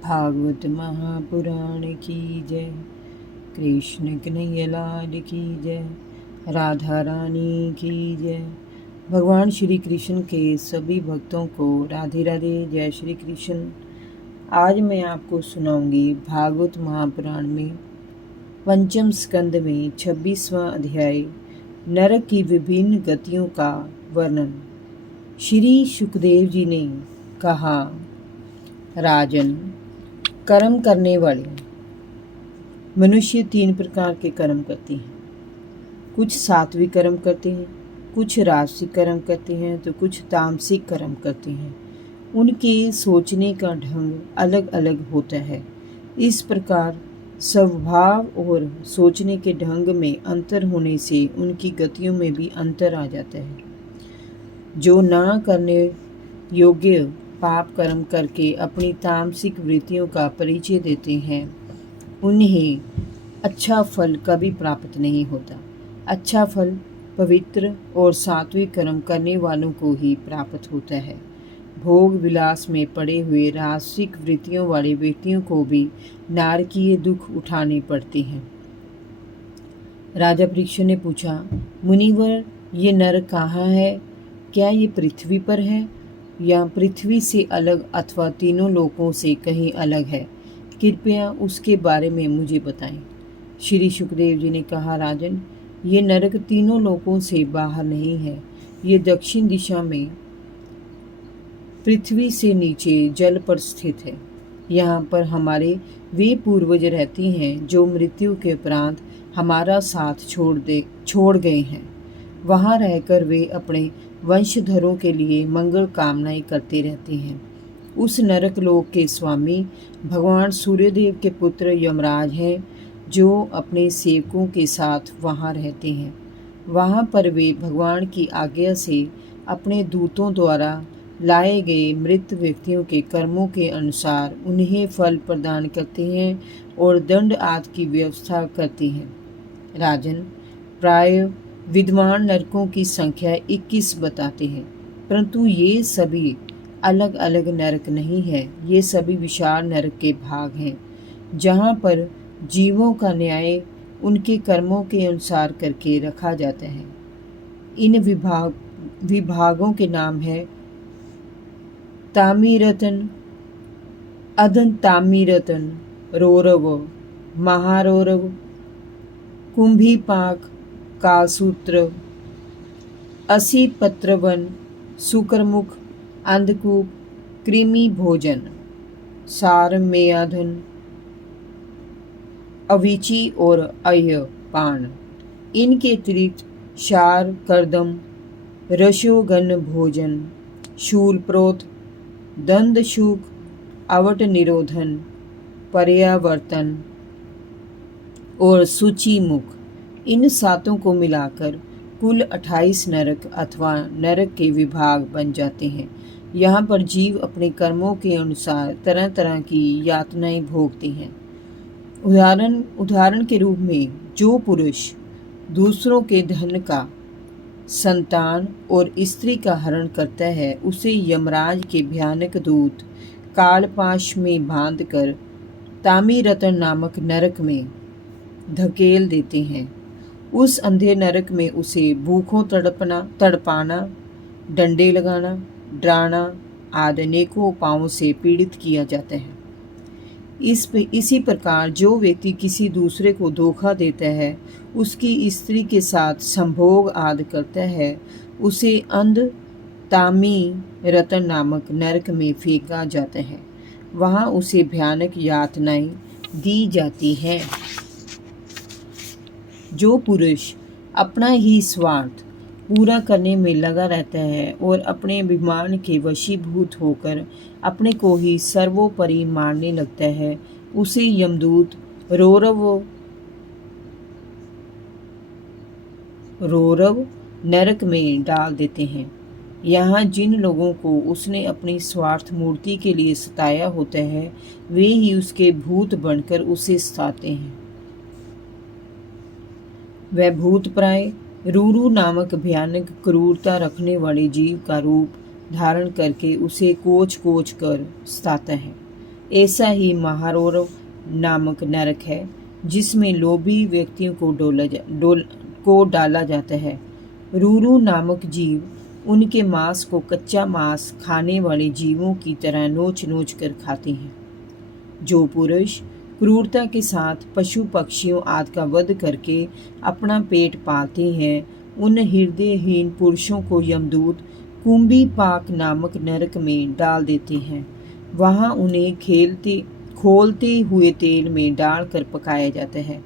भागवत महापुराण की जय। कृष्ण कन्हैया लाल की जय। राधा रानी की जय। भगवान श्री कृष्ण के सभी भक्तों को राधे राधे, जय श्री कृष्ण। आज मैं आपको सुनाऊंगी भागवत महापुराण में पंचम स्कंद में 26वां अध्याय नरक की विभिन्न गतियों का वर्णन। श्री सुखदेव जी ने कहा, राजन, कर्म करने वाले मनुष्य 3 प्रकार के कर्म करते हैं। कुछ सात्विक कर्म करते हैं, कुछ राजसिक कर्म करते हैं तो कुछ तामसिक कर्म करते हैं। उनके सोचने का ढंग अलग अलग होता है। इस प्रकार स्वभाव और सोचने के ढंग में अंतर होने से उनकी गतियों में भी अंतर आ जाता है। जो ना करने योग्य पाप कर्म करके अपनी तामसिक वृत्तियों का परिचय देते हैं, उन्हें अच्छा फल कभी प्राप्त नहीं होता। अच्छा फल पवित्र और सात्विक कर्म करने वालों को ही प्राप्त होता है। भोग विलास में पड़े हुए राजसिक वृत्तियों वाले व्यक्तियों को भी नारकीय दुख उठाने पड़ते हैं। राजा परीक्षित ने पूछा, मुनिवर, ये नरक कहाँ है? क्या ये पृथ्वी पर है या पृथ्वी से अलग अथवा तीनों लोकों से कहीं अलग है? कृपया उसके बारे में मुझे बताएं। श्री सुखदेव जी ने कहा, राजन, ये नरक तीनों लोकों से बाहर नहीं है। ये दक्षिण दिशा में पृथ्वी से नीचे जल पर स्थित है। यहाँ पर हमारे वे पूर्वज रहते हैं जो मृत्यु के उपरांत हमारा साथ छोड़ गए हैं। वहाँ रहकर वे अपने वंशधरों के लिए मंगल कामनाएं करते रहते हैं। उस नरक लोक के स्वामी भगवान सूर्यदेव के पुत्र यमराज हैं, जो अपने सेवकों के साथ वहाँ रहते हैं। वहाँ पर वे भगवान की आज्ञा से अपने दूतों द्वारा लाए गए मृत व्यक्तियों के कर्मों के अनुसार उन्हें फल प्रदान करते हैं और दंड आदि की व्यवस्था करते हैं। राजन, प्राय विद्वान नरकों की संख्या 21 बताते हैं, परंतु ये सभी अलग अलग नरक नहीं है। ये सभी विशाल नरक के भाग हैं, जहाँ पर जीवों का न्याय उनके कर्मों के अनुसार करके रखा जाता है। इन विभागों के नाम है तामीरतन, अदंतामीरतन, रोरव, महारोरव, कुंभीपाक, कालसूत्र, असीपत्रवन, सुकरमुख, अंधकूप, कृमि भोजन, सारमेयाधन, अविची और अयपान। इनके अतिरिक्त शार, कर्दम, रसोगन भोजन, शूलप्रोत, दंदशूक, अवट निरोधन, पर्यावर्तन और सूचीमुख, इन 7 को मिलाकर कुल 28 नरक अथवा नरक के विभाग बन जाते हैं। यहाँ पर जीव अपने कर्मों के अनुसार तरह तरह की यातनाएं भोगते हैं। उदाहरण के रूप में जो पुरुष दूसरों के धन का, संतान और स्त्री का हरण करता है, उसे यमराज के भयानक दूत कालपाश में बांधकर तामीरतन नामक नरक में धकेल देते हैं। उस अंधे नरक में उसे भूखों तड़पाना, डंडे लगाना, डराना आदि अनेकों उपायों से पीड़ित किया जाता है। इसी प्रकार जो व्यक्ति किसी दूसरे को धोखा देता है, उसकी स्त्री के साथ संभोग आदि करता है, उसे अंध तामी रतन नामक नरक में फेंका जाता है। वहाँ उसे भयानक यातनाएं दी जाती हैं। जो पुरुष अपना ही स्वार्थ पूरा करने में लगा रहता है और अपने अभिमान के वशीभूत होकर अपने को ही सर्वोपरि मानने लगता है, उसे यमदूत रोरव नरक में डाल देते हैं। यहाँ जिन लोगों को उसने अपनी स्वार्थ मूर्ति के लिए सताया होता है, वे ही उसके भूत बनकर उसे सताते हैं। वह भूत प्राय रूरू नामक भयानक क्रूरता रखने वाले जीव का रूप धारण करके उसे कोच कोच कर सताता है। ऐसा ही महारौरव नामक नरक है जिसमें लोभी व्यक्तियों को डाला जाता है। रूरू नामक जीव उनके मांस को कच्चा मांस खाने वाले जीवों की तरह नोच नोच कर खाते हैं। जो पुरुष क्रूरता के साथ पशु पक्षियों आदि का वध करके अपना पेट पालते हैं, उन हृदयहीन पुरुषों को यमदूत कुंभी पाक नामक नरक में डाल देते हैं। वहाँ उन्हें खोलते हुए तेल में डालकर पकाया जाता है।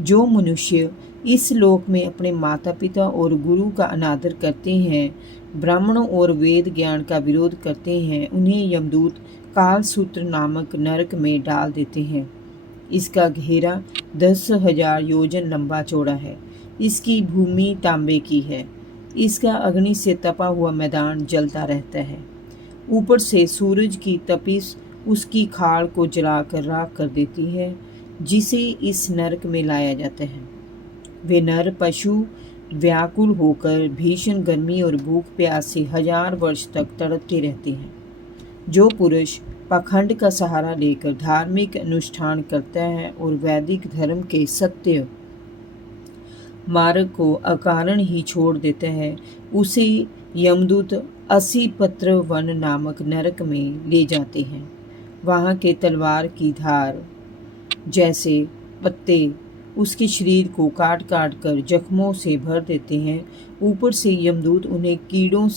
जो मनुष्य इस लोक में अपने माता पिता और गुरु का अनादर करते हैं, ब्राह्मणों और वेद ज्ञान का विरोध करते हैं, उन्हें यमदूत कालसूत्र नामक नरक में डाल देते हैं। इसका घेरा 10,000 योजन लंबा चौड़ा है। इसकी भूमि तांबे की है। इसका अग्नि से तपा हुआ मैदान जलता रहता है। ऊपर से सूरज की तपिश उसकी खाल को जलाकर राख कर देती है, जिसे इस नरक में लाया जाता है। वे नर पशु व्याकुल होकर भीषण गर्मी और भूख प्यास से 1000 वर्ष तक तड़पते रहते हैं। जो पुरुष पाखंड का सहारा लेकर धार्मिक अनुष्ठान करता है और वैदिक धर्म के सत्य मार्ग को अकारण ही छोड़ देता है, उसे यमदूत 80 पत्र वन नामक नरक में ले जाते हैं। वहाँ के तलवार की धार जैसे पत्ते उसके शरीर को काट काट कर जख्मों से भर देते हैं। ऊपर से यमदूत उन्हें कोड़ों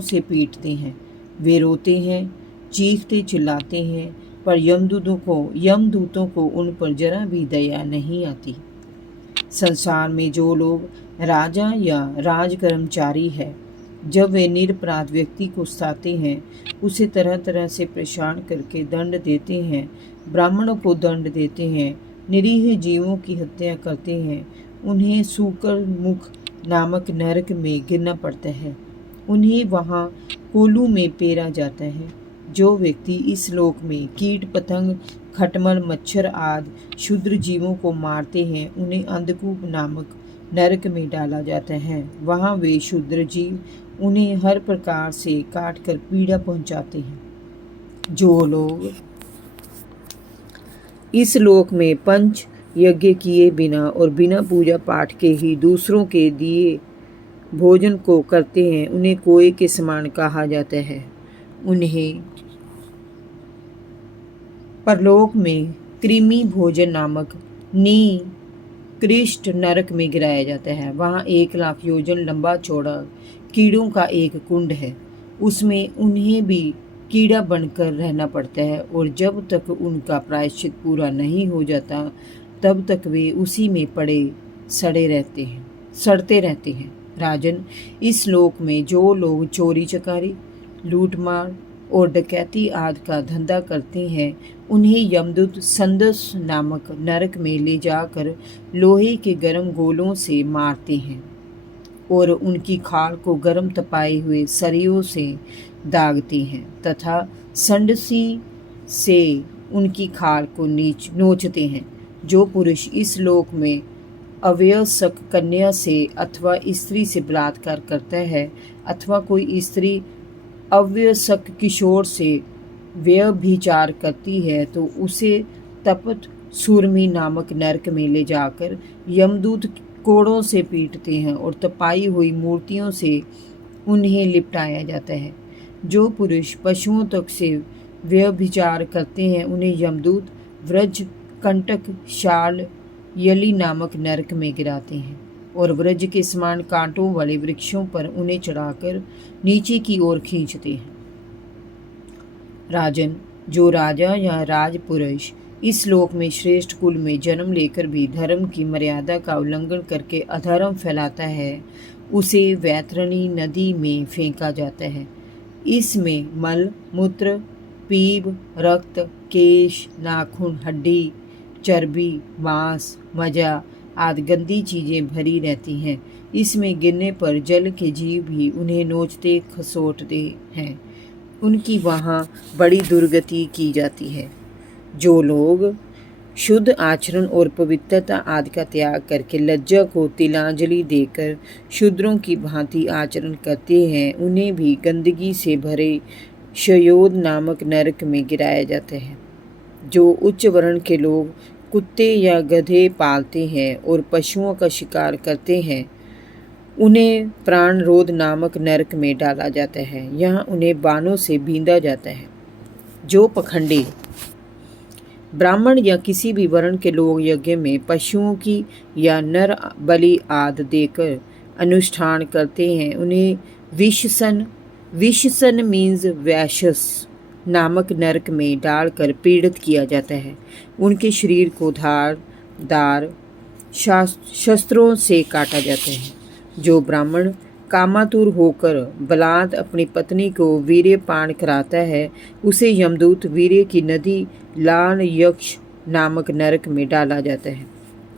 से पीटते हैं। वे रोते हैं, चीखते चिल्लाते हैं, पर यमदूतों को उन पर जरा भी दया नहीं आती। संसार में जो लोग राजा या राजकर्मचारी है, जब वे निरपराध व्यक्ति को सताते हैं, उसे तरह तरह से परेशान करके दंड देते हैं, ब्राह्मणों को दंड देते हैं, निरीह जीवों की हत्या करते हैं, उन्हें सूकर मुख नामक नरक में गिरना पड़ता है। उन्हें वहाँ कोलू में पेरा जाता है। जो व्यक्ति इस लोक में कीट पतंग खटमल मच्छर आदि क्षुद्र जीवों को मारते हैं, उन्हें अंधकूप नामक नरक में डाला जाता है। वहाँ वे क्षुद्र जीव उन्हें हर प्रकार से काट कर पीड़ा पहुँचाते हैं। जो लोग इस लोक में पंच यज्ञ किए बिना और बिना पूजा पाठ के ही दूसरों के दिए भोजन को करते हैं, उन्हें कोए के समान कहा जाता है। उन्हें परलोक में कृमि भोजन नामक निकृष्ट नरक में गिराया जाता है। वहाँ 1,00,000 योजन लंबा चौड़ा कीड़ों का एक कुंड है। उसमें उन्हें भी कीड़ा बनकर रहना पड़ता है, और जब तक उनका प्रायश्चित पूरा नहीं हो जाता, तब तक वे उसी में सड़ते रहते हैं। राजन, इस लोक में जो लोग चोरी चकारी, लूटमार और डकैती आदि का धंधा करते हैं, उन्हें यमदूत संदस नामक नरक में ले जाकर लोहे के गर्म गोलों से मारते हैं और उनकी खाल को गर्म तपाए हुए सरियों से दागते हैं तथा संडसी से उनकी खाल को नोचते हैं। जो पुरुष इस लोक में अवयस्क कन्या से अथवा स्त्री से बलात्कार करता है, अथवा कोई स्त्री अवयस्क किशोर से व्यभिचार करती है, तो उसे तपत सूरमी नामक नरक में ले जाकर यमदूत कोड़ों से पीटते हैं और तपाई हुई मूर्तियों से उन्हें लिपटाया जाता है। जो पुरुष पशुओं तक से व्यभिचार करते हैं, उन्हें यमदूत व्रज कंटक शाल यली नामक नरक में गिराते हैं और व्रज के समान कांटों वाले वृक्षों पर उन्हें चढ़ाकर नीचे की ओर खींचते हैं। राजन, जो राजा या राजपुरुष इस लोक में श्रेष्ठ कुल में जन्म लेकर भी धर्म की मर्यादा का उल्लंघन करके अधर्म फैलाता है, उसे वैतरणी नदी में फेंका जाता है। इसमें मल, मूत्र, पीप, रक्त, केश, नाखून, हड्डी, चर्बी, मांस, मज्जा आदि गंदी चीज़ें भरी रहती हैं। इसमें गिरने पर जल के जीव भी उन्हें नोचते खसोटते हैं। उनकी वहाँ बड़ी दुर्गति की जाती है। जो लोग शुद्ध आचरण और पवित्रता आदि का त्याग करके लज्जा को तिलांजलि देकर शूद्रों की भांति आचरण करते हैं, उन्हें भी गंदगी से भरे शयोद नामक नरक में गिराया जाता है। जो उच्च वर्ण के लोग कुत्ते या गधे पालते हैं और पशुओं का शिकार करते हैं, उन्हें प्राणरोध नामक नरक में डाला जाता है। यहाँ उन्हें बाणों से बींधा जाता है। जो पखंडी ब्राह्मण या किसी भी वर्ण के लोग यज्ञ में पशुओं की या नर बलि आदि देकर अनुष्ठान करते हैं, उन्हें विषसन मीन्स वैश्यस नामक नरक में डालकर पीड़ित किया जाता है। उनके शरीर को धारदार शस्त्रों से काटा जाता है। जो ब्राह्मण कामातुर होकर बलात् अपनी पत्नी को वीर्यपान कराता है, उसे यमदूत वीर्य की नदी लाल यक्ष नामक नरक में डाला जाता है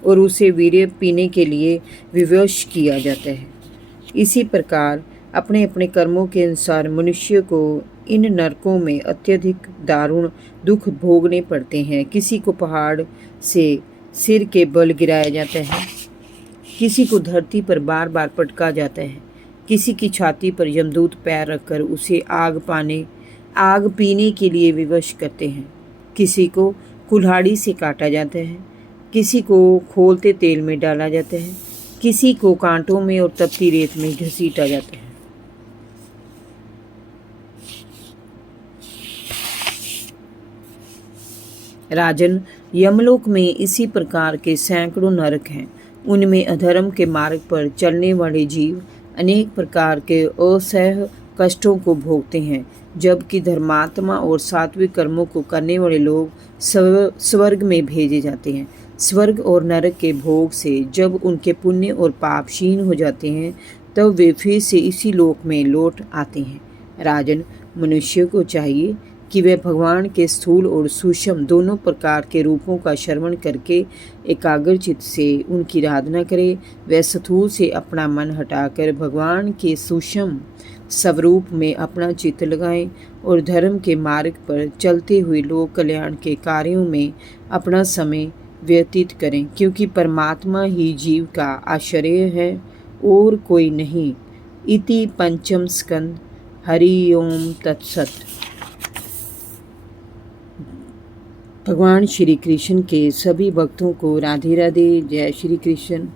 और उसे वीर्य पीने के लिए विवश किया जाता है। इसी प्रकार अपने अपने कर्मों के अनुसार मनुष्य को इन नरकों में अत्यधिक दारुण दुख भोगने पड़ते हैं। किसी को पहाड़ से सिर के बल गिराया जाता है, किसी को धरती पर बार बार पटका जाता है, किसी की छाती पर यमदूत पैर रखकर उसे आग पीने के लिए विवश करते हैं। किसी को कुल्हाड़ी से काटा जाता है, किसी को खौलते तेल में डाला जाता है, किसी को कांटों में और तपती रेत में घसीटा जाता है। राजन, यमलोक में इसी प्रकार के सैकड़ों नरक हैं। उनमें अधर्म के मार्ग पर चलने वाले जीव अनेक प्रकार के असह्य कष्टों को भोगते हैं, जबकि धर्मात्मा और सात्विक कर्मों को करने वाले लोग स्वर्ग में भेजे जाते हैं। स्वर्ग और नरक के भोग से जब उनके पुण्य और पाप क्षीण हो जाते हैं, तब वे फिर से इसी लोक में लौट आते हैं। राजन, मनुष्य को चाहिए कि वह भगवान के स्थूल और सूक्ष्म दोनों प्रकार के रूपों का श्रवण करके एकाग्रचित से उनकी आराधना करे। वह स्थूल से अपना मन हटाकर भगवान के सूक्ष्म स्वरूप में अपना चित्त लगाएं और धर्म के मार्ग पर चलते हुए लोक कल्याण के कार्यों में अपना समय व्यतीत करें, क्योंकि परमात्मा ही जीव का आश्रय है और कोई नहीं। इति पंचम स्कंद। हरि ओम तत्सत। भगवान श्री कृष्ण के सभी भक्तों को राधे राधे। जय श्री कृष्ण।